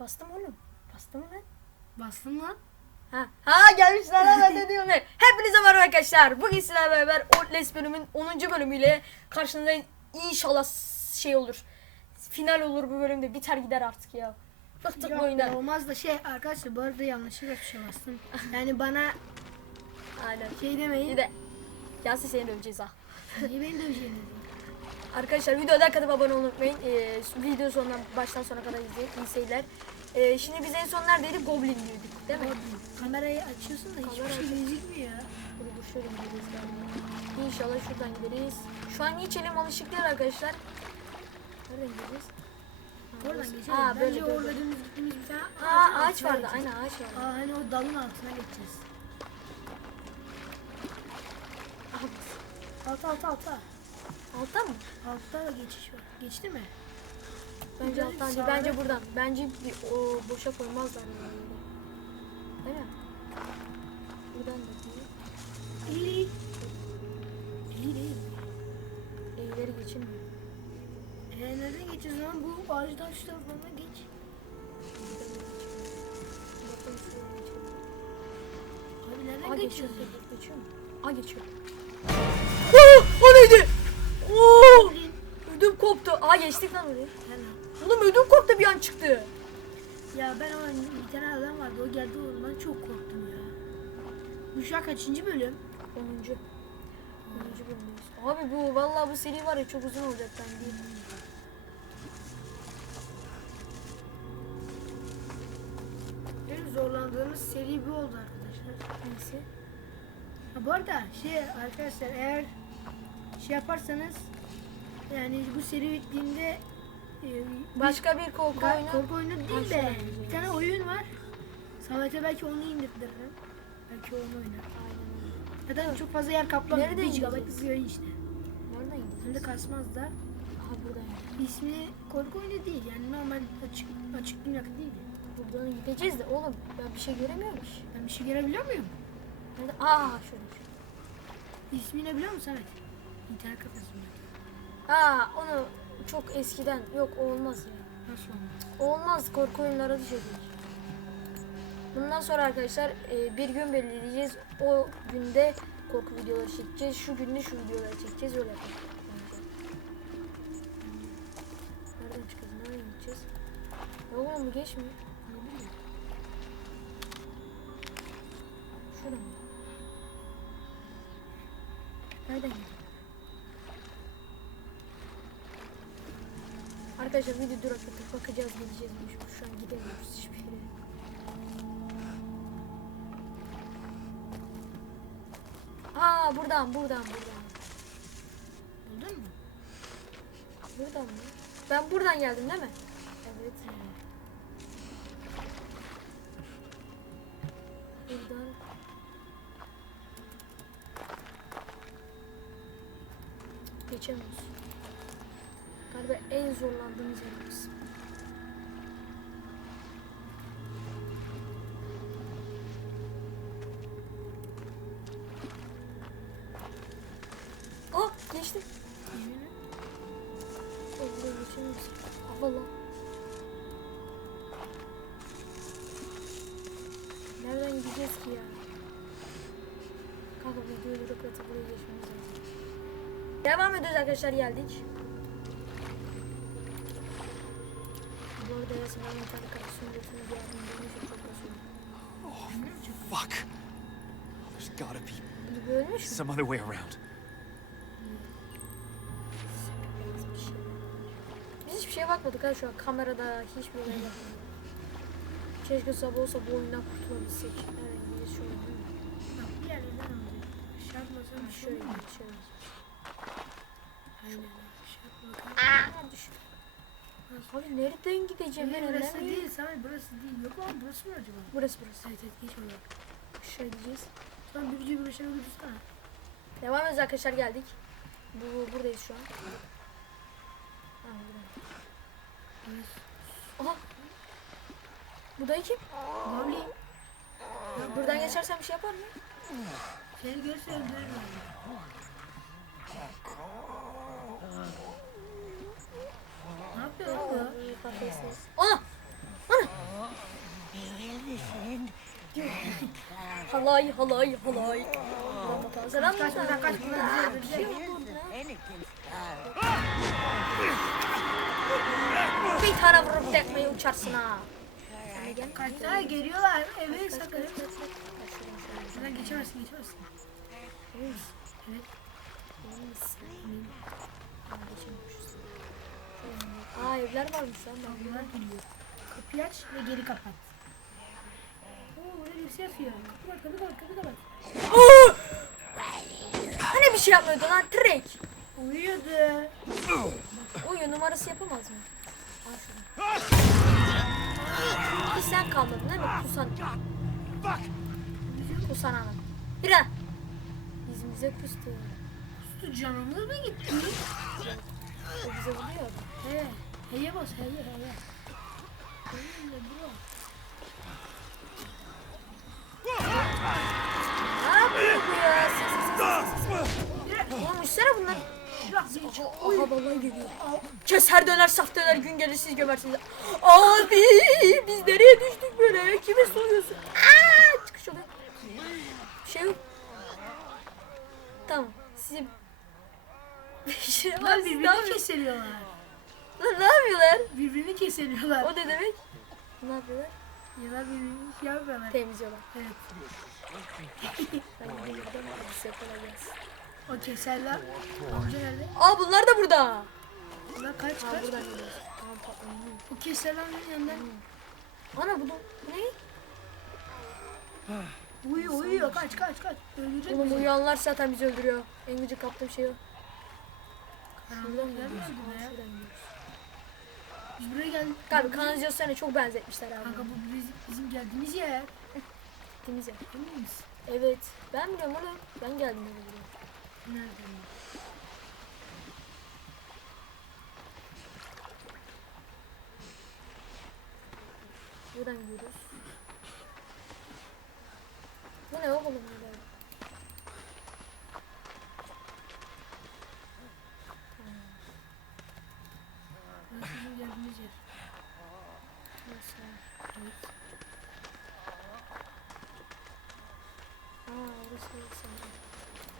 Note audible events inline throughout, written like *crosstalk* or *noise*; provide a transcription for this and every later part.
Bastım oğlum. Bastım lan. Bastın lan. Ha, ha gelmişler ben de diyorum ne. Hepinize merhaba arkadaşlar. Bugün sizlerle beraber Outlast bölümün 10. bölümüyle karşınızda inşallah şey olur. Final olur bu bölümde biter gider artık ya. Bıktık bu oyundan. olmaz da şey arkadaşlar bu arada yanlışlıkla tuşa bastım. Yani bana Aynen. şey demeyin. Bir de Yasin seni döveceğiz ha. Niye beni döveceğiniz? *laughs* Arkadaşlar videoda katıp abone olmayı unutmayın. Ee, video sonundan baştan sona kadar izleyin. İyi seyirler. Ee, şimdi biz en son neredeydik? Goblin diyorduk değil mi? Kamerayı açıyorsun da hiçbir Kamera şey gözükmüyor ya. Dur dur şöyle gideriz galiba. İnşallah şuradan gideriz. Şu an hiç elim alışık değil arkadaşlar. Nereden gideceğiz? Ha, Oradan geçelim. Aa, Bence böyle, orada dümdüz gittiğimiz bir tane Aa, ağaç altına vardı. Aynen ağaç vardı. Aa hani o dalın altına geçeceğiz. Aha, bas. Alta alta alta. Alttan mı? Altta geçiş var. Geçti mi? Bence Güzel, alttan değil. Bence buradan. Bence bir, o boşa koymazlar yani. Değil mi? Buradan da değil. İyi. İyi değil. İleri geçilmiyor. Ee, nereden geçeceğiz lan? Bu ağaçtan şu tarafına geç. Abi nereden Aa geçiyor. Geçiyor mu? Aa geçiyor. O neydi? Oo, Goblin. ödüm koptu. Aa geçtik lan lan. Oğlum ödüm koptu bir an çıktı. Ya ben ama bir tane adam vardı o geldi ondan çok korktum ya. Bu şu an kaçıncı bölüm? 10. 10. bölümdeyiz. Abi bu vallahi bu seri var ya çok uzun olacak ben değil. En zorlandığımız seri bu oldu arkadaşlar. Neyse. Ha, bu arada şey arkadaşlar eğer şey yaparsanız yani bu seri bittiğinde e, Başka bir korku Ga- oyunu. korku oyunu değil de bir tane oyun var. Samet'e belki onu indirtirim. Belki onu oynar. Aynen öyle. Zaten çok fazla yer kaplamıyor. Nereden 1 GB indireceğiz? oyun işte. Nereden Hem de kasmaz da. Aha buradan. İsmi korku oyunu değil yani normal açık açık dünya değil. Buradan gideceğiz de oğlum ben bir şey göremiyorum ki. Ben bir şey görebiliyor muyum? Nerede? Aa şöyle. şöyle. İsmi ne biliyor musun Samet? İnternet kafesi mi? Aa onu çok eskiden yok olmaz ya. Nasıl olmaz? Olmaz korku oyunları düşecek. Bundan sonra arkadaşlar e, bir gün belirleyeceğiz. O günde korku videoları çekeceğiz. Şu günde şu videoları çekeceğiz. Öyle yapalım. Nereden çıkacağız? Nereden gideceğiz? Ya oğlum. Şuradan mı? Nereden gidiyor? Arkadaşlar video duraklatıp bakacağız gideceğiz? Şu an gidemiyoruz hiçbir yere. Aa buradan buradan buradan. Buldun mu? Buradan mı? Ben buradan geldim değil mi? Evet. Nereden gideceğiz ki ya? Kanka videoyu bırakıp buraya geçmemiz lazım. Devam ediyoruz arkadaşlar geldik. Bu arada Yasin ben bir tane kafasını götürme bir yardım edilmiş çok basıyorum. Fuck. There's gotta be some other way around. Şey. Biz hiçbir şeye bakmadık ha şu an kamerada hiçbir yere bakmadık. Keşke sabah olsa bu oyundan kurtulabilsek. Evet, değil mi? Bak bir yerden alacağım. Şartmasam bir şey Şöyle mu? şöyle. Aynen. Şartma Aa, düştü. Abi nereden gideceğim ben Hayır, burası değil Samet burası değil. Yok lan burası mı acaba? Burası burası. Evet evet geç oraya. Aşağı gideceğiz. Sen bir videoyu buraya götürsene. Devam ediyoruz arkadaşlar geldik. Bu buradayız şu an. Aha. Bu da kim? Mavli. Ya buradan geçersen bir şey yapar mı? Seni görürse öldürürüm. Ne yapıyor lan bu? Kafesiz. Ana! Ah! Ana! halay halay halay. Selam kaç kaç kaç. Şey bir tane vurup tekmeyi uçarsın ha. Gel. Kaç tane geliyorlar eve sakın. Şuradan geçemezsin geçemezsin. Evet. Aa evler varmış lan. Bunlar geliyor. Kapıyı aç ve geri kapat. Oo burada birisi yatıyor. Kapı var kapı var kapı var. *gasps* Hani bir şey yapmıyordu lan Trek. Uyuyordu. Uyuyor numarası yapamaz mı? Al şunu. *laughs* Bir sen kalmadın değil mi? Kusan. Kusan hanım. Bir an. Yüzümüze kustu. Kustu canımız mı gitti? O bize vuruyor. He. Heye bas heye heye. Heye bro. Ne yapıyor bu ya? Oğlum uçsana bunlar. Aha vallahi geliyor. Keser döner saf döner gün gelir siz gömersiniz. Abi biz nereye düştük böyle? Kime soruyorsun? Aa, çıkış oluyor. Şey yok. Tamam. Size bir şey. Lan birbirini keseliyorlar. Lan ne yapıyorlar? Birbirini keseliyorlar. O ne demek? Ne yapıyorlar? Ya da birbirini şey yapıyorlar. Temizliyorlar. Evet. Ben gideyim kolay gelsin. O keserler. Amca nerede? Aa bunlar da burada. Lan kaç kaç. buradan geliyor. Tamam keserlerin yanında. Ana bu da bu ne? Uyuyor uyuyor kaç kaç kaç. Öldürecek Oğlum bizi. uyuyanlar zaten bizi öldürüyor. En gıcık kaptığım şey o. Şuradan gidiyoruz. şuradan gidiyoruz. Biz buraya geldik. Galiba kanalizasyona çok benzetmişler abi. Kanka bu biz, bizim geldiğimiz yer. Gittiğimiz yer. Emin misin? Evet. Ben biliyorum oğlum. Ben geldim öyle biliyorum. Buradan gidiyoruz. Bu ne oğlum böyle? Bizim geldiğimiz yer. Nasıl? Evet. Aa orası orası.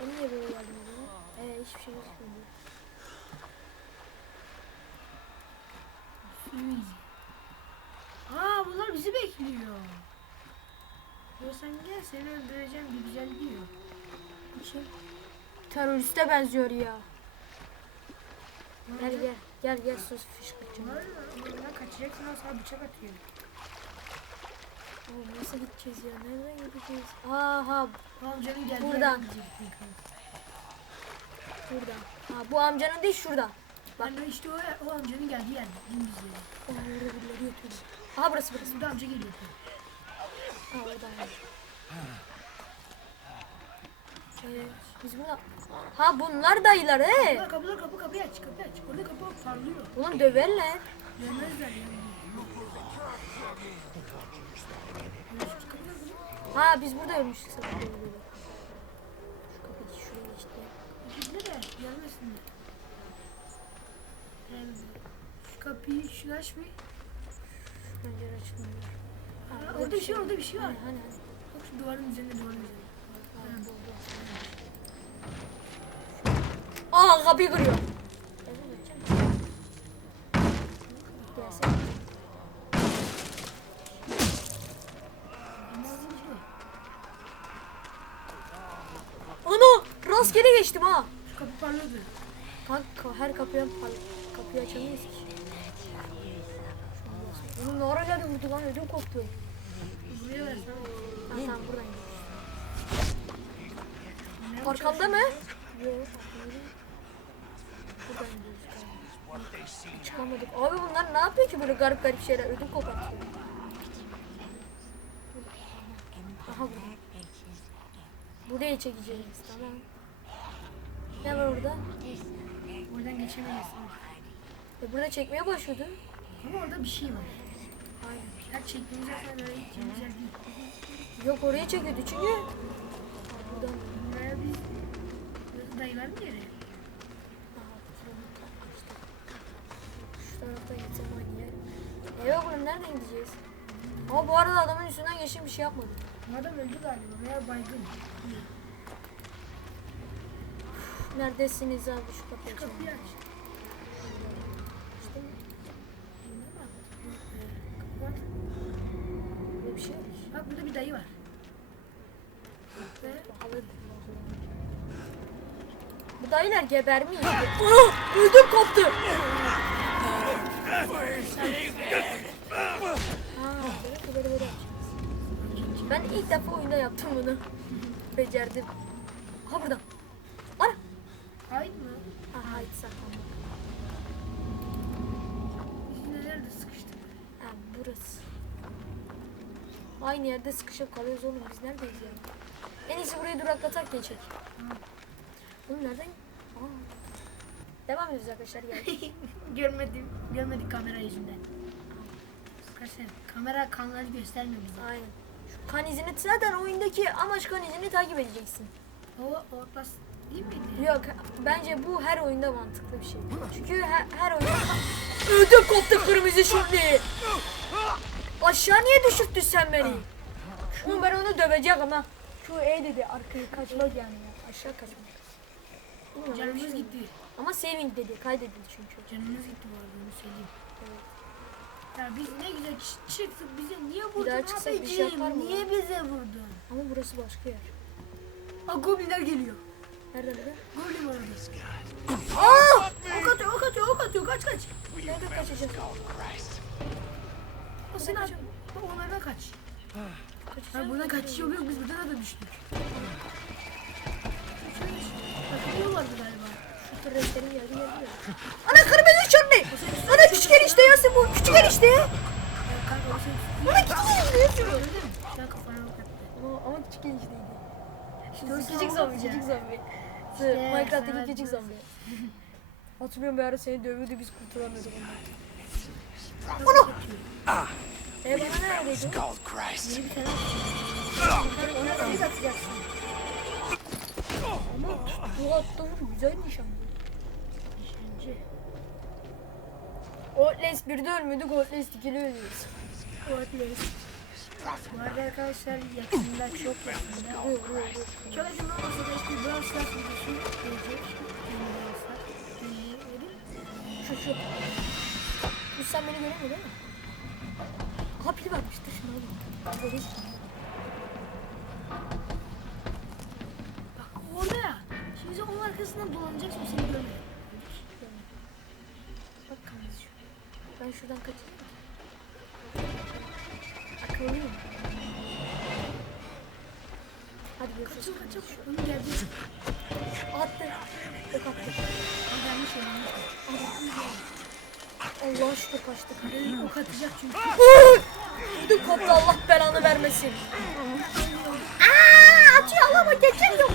Ben niye böyle geldim zaman? Ee hiçbir şey. Suyuz. Aa bunlar bizi bekliyor. Ya sen gel seni öldüreceğim bir güzel diyor. Kim? Teröriste benziyor ya. Gel gel. Gel gel sus fışkırtacağım. Bunlar bunlar kaçacaksın sana bıçak atıyor. Oğlum nasıl gideceğiz ya? Nereden gideceğiz? Aha Bu amcanın geldiği Buradan. buradan. Ha bu amcanın değil şuradan. Bak. De işte o, o amcanın geldiği yer. Dümdüz yeri. Oh, orada birileri yatıyor. Aha burası burası. Burada amca geliyor. Ha oradan. Evet, biz burada... Ha bunlar dayılar he. Kapılar kapı kapıyı aç kapıyı aç. Orada kapı parlıyor. Oğlum döverler. Dönmezler ya. Şu Ha biz burada ölmüştük böyle. Şu kapıyı şuraya işte. Gitme de gelmesinler. Yani şu kapıyı şunu aç bir. Pencere açılmıyor. Ha, Ha, burada orada bir şey orada bir şey var. Hani hani. Bak şu duvarın üzerinde duvarın üzerinde. Ha, bu. Aa kapıyı kırıyor. Ana rastgele geçtim ha. Şu kapı parlıyordu. Kanka her kapıya kapıyı açamayız ki. Bunun ara geldi vurdu lan ödüm koptu. Buraya versene. Ha tamam buradan gidiyoruz. Arkamda mı? Yok. Çıkamadık. Abi bunlar ne yapıyor ki böyle garip garip şeyler? Ödüm kopartıyor. Aha bu. Buraya çekeceğiz tamam. Ne var orada? Oradan geçemeyiz. E burada çekmeye başladı. Ama orada bir şey var. Aynen. Her çektiğimiz yer böyle gideceğimiz yer değil. Yok oraya çekiyordu çünkü. Buradan. Buraya biz dayıların yeri. Şu taraftan gitsem aynı yer. Eve oğlum nereden gideceğiz? Ama bu arada adamın üstünden geçtim bir şey yapmadım. Adam öldü galiba veya baygın. Neredesiniz abi şu kapıyı Şu kapıyı aç. İşte. Ee, kapı var. böyle bir şey yok. Bak burada bir dayı var. Ve Bakalım. Bu dayılar gebermiyor. Ah! Ödüm koptu. Ha, böyle böyle böyle. Ben ilk defa oyunda yaptım bunu. Becerdim. Ha burada. Ana. ait mı? Ha haydi saklanma. Biz nelerde sıkıştık? Ha burası. Aynı yerde sıkışıp kalıyoruz oğlum biz neredeyiz ya? En iyisi burayı duraklatak geçek. Oğlum nereden? Aa. Devam ediyoruz arkadaşlar gel. *laughs* Görmedim. Görmedik kamera yüzünden. Arkadaşlar kamera kanları göstermiyor bize. Aynen. Kan izini zaten oyundaki amaç kan izini takip edeceksin. O Outlast değil miydi? Yok bence bu her oyunda mantıklı bir şey. Çünkü her, her oyunda... Ödüm koptu kırmızı şortlu. Aşağı niye düşürttün sen beni? Şu ben onu döveceğim ama. Şu E dedi arkayı kaçmak yani. ya. Aşağı kaçmak. Canımız gitti. Ama saving dedi kaydedildi çünkü. Canımız gitti bu arada onu söyleyeyim. Evet. Ya biz ne güzel çıktık bize niye vurdun daha çıksak bir şey abicim? yapar mı Niye bize vurdun? Ama burası başka yer. Aa goblinler geliyor. Nereden öyle? Goblin var orada. Aa! Ok atıyor ok atıyor ok atıyor kaç kaç. Nerede kaçacağız? O sen at. Onlardan kaç. Ha, buradan kaçış yolu yok biz buradan da düştük. Takılıyorlardı galiba. Şu tır renklerin geldi geldi ya. Ana kırmızı şortlu. Ana küçük enişte ya sen bu küçük enişte ya. Ya kanka o şey. Ana küçük enişte. Ama, küçük enişteydi. İşte o Küçük zombi, küçük zombi. Minecraft'taki küçük zombi. *laughs* Hatırlıyorum bir ara seni dövüyordu biz kurtulamıyorduk ondan. Onu. E bana neredeydi? God Christ. Bir tane atacağım. Ona biz atacaksın. Ama bu attığım güzel nişan. Outlast 1'de ölmüyorduk, Outlast 2'de ölüyoruz. Outlast. Bu arada arkadaşlar yakında çok yakında. Çok yakında olmasa da işte Brawl Stars videosu gelecek. Yeni Brawl Stars. Şu şu. Bu sen beni göremiyor değil mi? Aha pil varmış, dur şunu alayım. Böyle. Bak orada ya. Şimdi sen onun arkasından dolanacaksın seni görmüyor. Bak kırmızı şu. Ben şuradan kaçayım. Akıllıyım. Hadi görüşürüz. Kaçın kaçın. Onun için. Attı. Yok attı. O gelmiş yanına. Allah şükür kaçtık. Böyle ok atacak çünkü. Ödüm koptu Allah belanı vermesin. Aa, atıyor ama geçemiyor.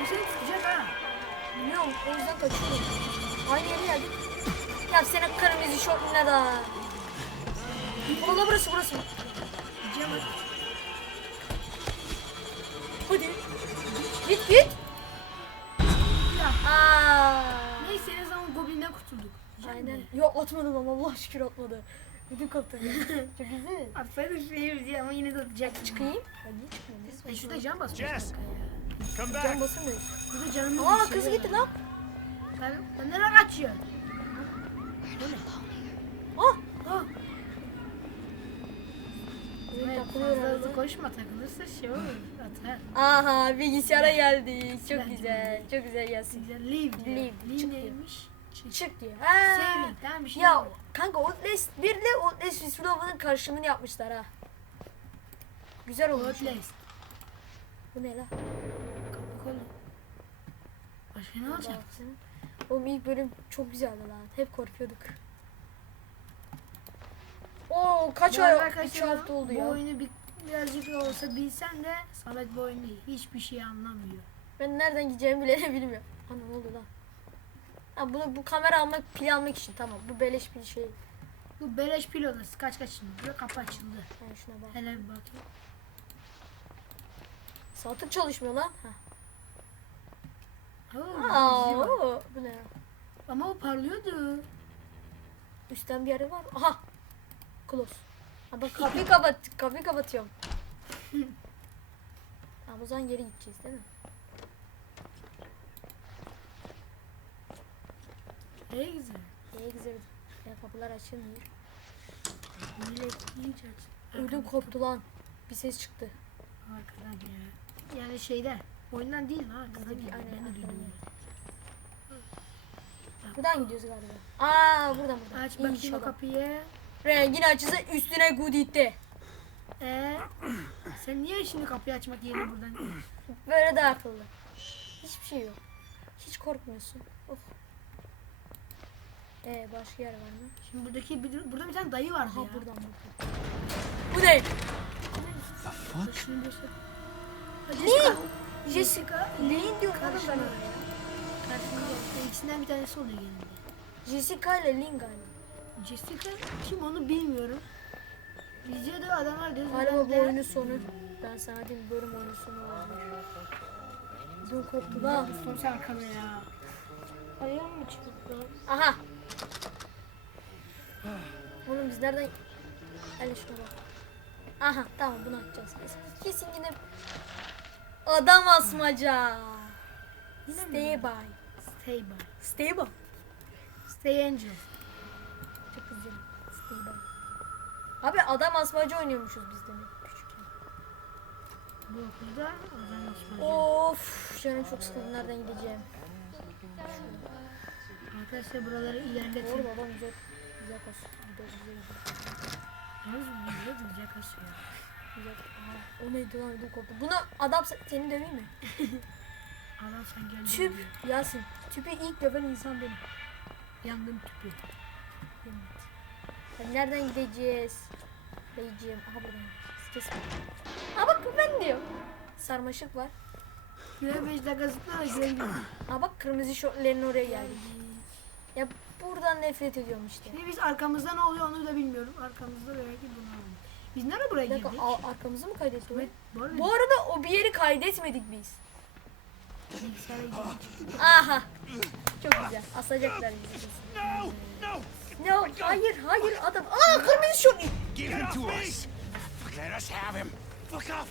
Bu seni tutacak ha. Bilmiyorum o yüzden kaçıyorum. Aynı yere geldik. Ya senin kırmızı şortuna da. Valla burası burası. Gideceğim hadi. Hadi. Git git. Ya. Aa. Neyse en azından Goblin'den kurtulduk. Aynen. Yok atmadım ama Allah şükür atmadı. Ödüm koptu. *laughs* Çok güzel. Atsaydın şeyi diye ama yine de atacak. Çıkayım. Hadi çıkmayayım. E şurada can basmış. Ya. Come Can back. basın Burada canımız Aa kız gitti lan. Ben, ben nereye kaçıyor? Ah. Ah. Evet, fazla hızlı koşma takılırsa şey olur. Atar. Aha bilgisayara geldik. Çok güzel. Çok güzel gelsin. Güzel. Leave diyor. Leave, Leave çık neymiş? Çık. Çık diyor. Ha. Saving tamam bir şey Ya yok. kanka Outlast 1 ile Outlast Whistleblower'ın karşılığını yapmışlar ha. Güzel olmuş. Outlast. Bu ne la? Kapı kolu. Başka ne olacak? Baksana. Oğlum ilk bölüm çok güzeldi lan. Hep korkuyorduk. Oo kaç Bu ay? arkadaşlar, 2 hafta oldu Bu ya. oyunu bir, birazcık da olsa bilsen de Samet bu oyunu hiçbir şey anlamıyor. Ben nereden gideceğimi bile *laughs* bilmiyorum. Ana ne oldu lan? Ha bunu bu kamera almak, pil almak için tamam. Bu beleş bir şey. Bu beleş pil odası kaç kaç şimdi diyor kapı açıldı. Ben şuna bak. Hele bir bakayım. Saltık çalışmıyor lan. Ha. Aa, bu ne? Ama o parlıyordu. Üstten bir yerde var. mı? Aha. Close. Ha bak *laughs* kapıyı kapat, kapıyı kapatıyorum. tamam o zaman geri gideceğiz değil mi? Ne güzel. İyi güzel. Ya kapılar açılmıyor. Millet iyice aç. Ödüm koptu lan. Bir ses çıktı. Arkadan ya. Yani şeyden. Oyundan değil ha? Bizde bir- aynen. Buradan gidiyoruz galiba. Aa buradan buradan. Aç bakayım o İnşallah. kapıyı. Rengin açısı üstüne Goodit'te. Ee, sen niye şimdi kapıyı açmak yerine buradan? Böyle daha akıllı. Hiçbir şey yok. Hiç korkmuyorsun. Of. Ee başka yer var mı? Şimdi buradaki bir, burada bir tane dayı vardı Aha ya. buradan buradan. Bu ne? The fuck? Ha, Ne? Jessica. Oğlum ben Karşında. ona? Karşında. İkisinden bir tanesi oluyor genelde. Jessica ile Lin galiba. Jessica kim onu bilmiyorum. De adamlar diyor. Galiba bu oyunun sonu. Ben sana diyeyim bölüm oyunun sonu olabilir. Dur koptu lan. Son arkada ya. Ayağım mı çıktı? Aha. Oğlum biz nereden... Hele şuna bak. Aha tamam bunu atacağız. Kesin yine... Adam asmaca. Stay by. Stay by. Stay by. Stay angel. Çok güzel. Stay by. Abi adam asmaca oynuyormuşuz biz demek küçükken. Bu okulda adam asmacı. Of canım çok sıkıldı. Nereden gideceğim? Arkadaşlar buraları ilerletin. Doğru babam güzel. Güzel kasıyor. Güzel güzel. Yalnız bu güzel güzel kasıyor. Güzel. Aha, o neydi lan ödüm koptu. Bunu adam se- seni döveyim mi? *laughs* Adam sen geldin. Tüp. diyor. Yasin. Tüpü ilk döven insan benim. Yangın tüpü. Evet. Ya nereden gideceğiz? Diyeceğim. Aha buradan. Kesin. Aa bak bu ben diyor. Sarmaşık var. Güne 5 dakika zıpla da geldim. Aa bak kırmızı şortların oraya geldik. Ya buradan nefret ediyorum işte. Şimdi biz arkamızda ne oluyor onu da bilmiyorum. Arkamızda belki bunu. Biz nereye buraya Bir dakika girdik? a- arkamızı mı kaydettik? Evet, bu arada Bu arada o bir yeri kaydetmedik biz. bilgisayara girdik. Aha. Çok güzel. Asacaklar bizi. No! No! No, hayır, hayır adam. Aa kırmızı şort. Give him to us! Let us have him! Fuck off!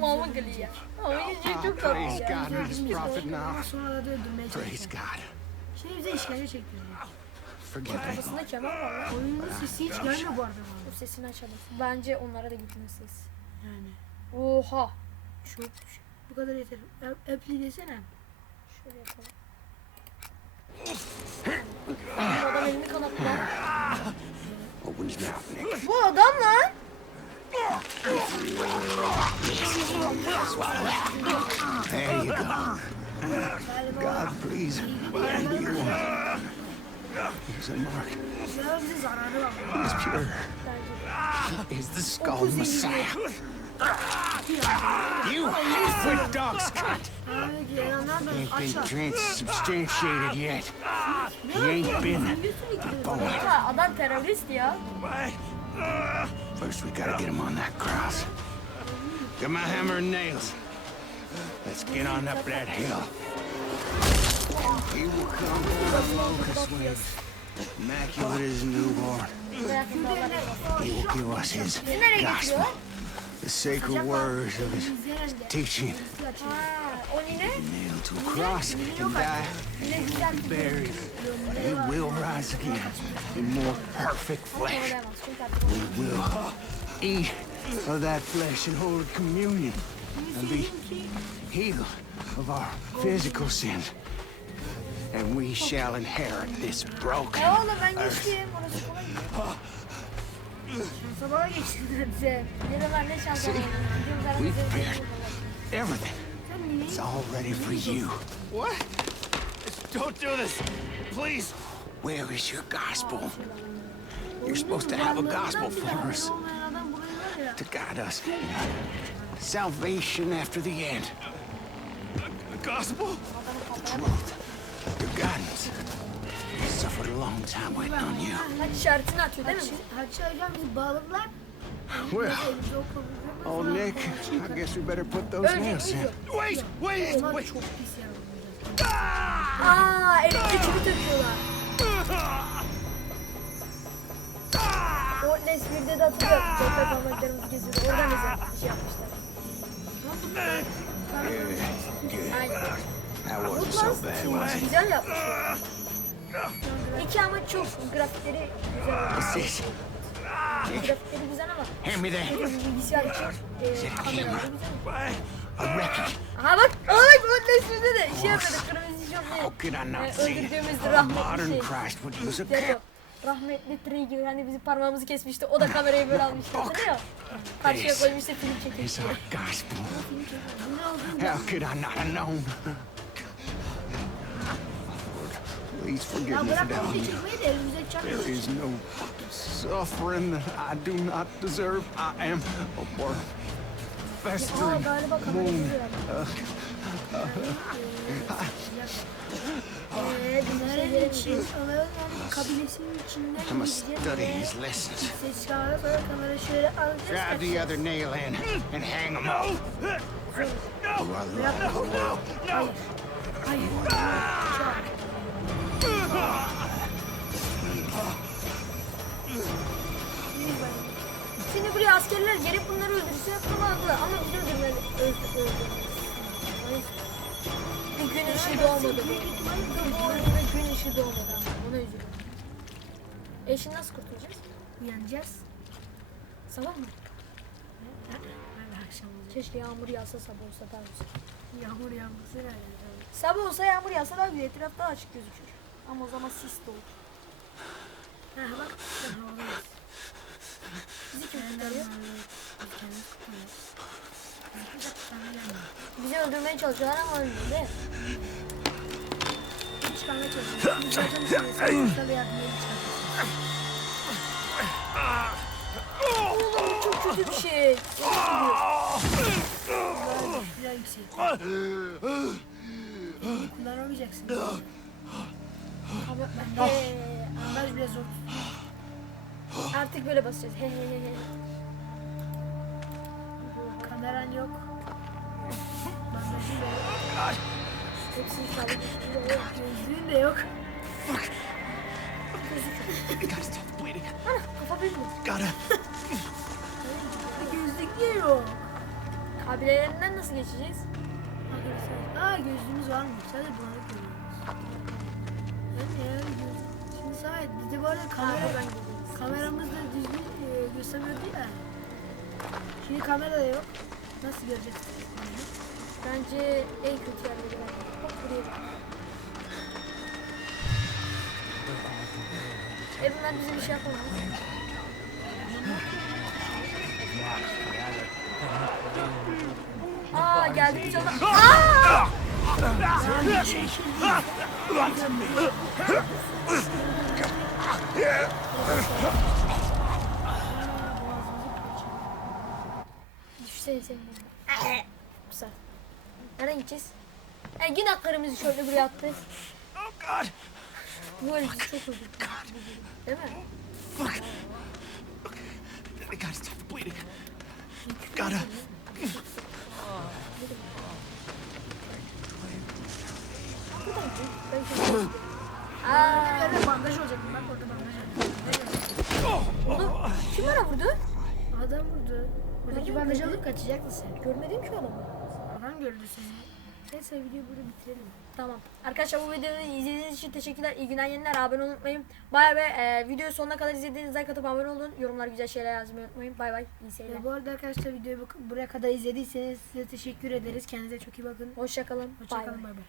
Mama geliyor ya. Ama yüzüğü çok tatlı Praise ya. God and his prophet now. Ama sonra da öldürmeye Praise. God. Şimdi bize işkence çektirecek. Kafasında kemer var lan. Oyunun sesi hiç gelmiyor bu arada bana. Dur sesini açalım. Bence onlara da gitmez ses. Yani Oha. çok bu kadar yeter. Öpli desene. Şöyle yapalım. Bu adam elini kanattı lan. Open his mouth, Nick. Bu adam lan. There you go. God, please. Whatever you want. Here's a mark. He's pure. Bence. Is the skull Messiah. You half-wit dog's. Abi Ain't been transubstantiated yet. He ain't been terörist ya. First, we gotta get him on that cross. Get my hammer and nails. Let's get on up that hill. He will come on locust wings, immaculate as newborn. He will give us his gospel, the sacred words of his teaching. Nailed to a cross and die, güzel buried. He will rise again in more perfect flesh. We will eat of that flesh and hold communion and be healed of our physical sins. And we shall inherit this broken E oğlum ben earth. geçtim. Orası kolay. Sabaha geçtiler bize. Diyorlar ne şans var. Diyorlar We bize- prepared everything. Sen niye? It's all ready for you. What? Don't do this. Please. Where is your gospel? You're supposed to have a gospel for us Olmayan adam buraya var ya. to guide us. Salvation after the end. The gospel? The Truth. Your guidance. We suffered a long time waiting on you. Bak işaretini atıyor değil mi? Hatice hocam bizi bağladılar. Well. Oh, Nick, I guess we better put those nails in. Wait, wait, wait. yaralanacak. Aa elektrik çubuğu takıyorlar. Outlast 1'de de hatırlıyorum. Cephe parmaklarımız geziyordu. Oradan bize bir şey yapmışlar. Aynen. That wasn't it? güzel yapmışlar. İki ama çok grafikleri güzel. This? Grafikleri güzel ama Hand me that. bir bilgisayar için e, güzel. Aha bak, aha bak Outlast 1'de de şey yapıyorduk. Kırmızı e, see it? öldürdüğümüzde rahmetli şey. Cap. Rahmetli Trigger hani bizim parmağımızı kesmişti. O da kamerayı böyle almıştı. Hatırlıyor? Karşıya koymuştu film çekmişti. Ne? How could I not have known? Please forgive Ya me for bırak doubting onu you. çekmeyi de elimize çarpıyor. There is no suffering that I do not deserve. I am a poor Aa festering galiba kamerayı moon. güzel. Eee bunların için onların yani kabilesinin içinden I'm gonna gideceğiz study ve these lessons. ses çağıra sonra kamera şöyle alacağız. Drive the other nail in and hang them up. Do I love the Bir gün ışığı doğmadı. Bu oyunda gün ışığı doğmadı. Ona üzülüyorum. Eşini nasıl kurtulacağız? Uyanacağız. Sabah mı? Hadi akşam olacak. Keşke yağmur yağsa sabah olsa daha güzel. Yağmur yağması ne? Sabah olsa yağmur yağsa daha güzel. Etraf daha açık gözükür. Ama o zaman sis de olur. Ha bak. Ha, havalıyız. Bizi kim kurtarıyor? Biz kendimiz tutuyoruz. De. Bizi öldürmeye çalışıyorlar ama? Hiç çıkarmaya çalışıyoruz. Biz zaten şimdi sen ustalı yapmaya çıkartıyorsun. Oğlum çok kötü bir şey. Güzel yüksek. Elini kullanamayacaksın. Ama ben Bandaj bile zor. artık böyle basacağız. Kameran yok. Bandajın da yok. Hepsini sağlık. Gözlüğün de yok. Gotta stop bleeding. Ana kafa mü? Gotta. Gözlük de yok. Kabilelerinden nasıl geçeceğiz? Aa gözlüğümüz varmış. Sadece bulanık görüyoruz. Ben ya Şimdi bir de bu arada kamera, kameramızda düzgün e, göstermiyordu ya. Şimdi kamera da yok. Nasıl göreceğiz? Bence en kötü yerleri var. Bak buraya bak. Evimden bizim bir şey yapamaz. Aa geldik canım. Aa! Düşsene senin. Nereye gideceğiz? E yine haklarımızı şöyle buraya attı. God. Bu öyle çok özür dilerim. Değil mi? I gotta stop the bleeding. Gotta. Aa, bandaj olacak? Bak orada bandaj olacak. kim bana vurdu? Adam vurdu. Buradaki bandajı alıp kaçacak mısın? Görmedim ki adamı. Gördü seni. Neyse videoyu burada bitirelim. Tamam. Arkadaşlar bu videoyu izlediğiniz için teşekkürler. İyi günler yeniler. Abone olmayı unutmayın. Bay bay. E, videoyu sonuna kadar izlediğiniz like atıp abone olun. Yorumlar güzel şeyler yazmayı unutmayın. Bay bay. İyi seyirler. Ve bu arada arkadaşlar videoyu buraya kadar izlediyseniz size teşekkür ederiz. Kendinize çok iyi bakın. Hoşçakalın. Hoşçakalın bay bay.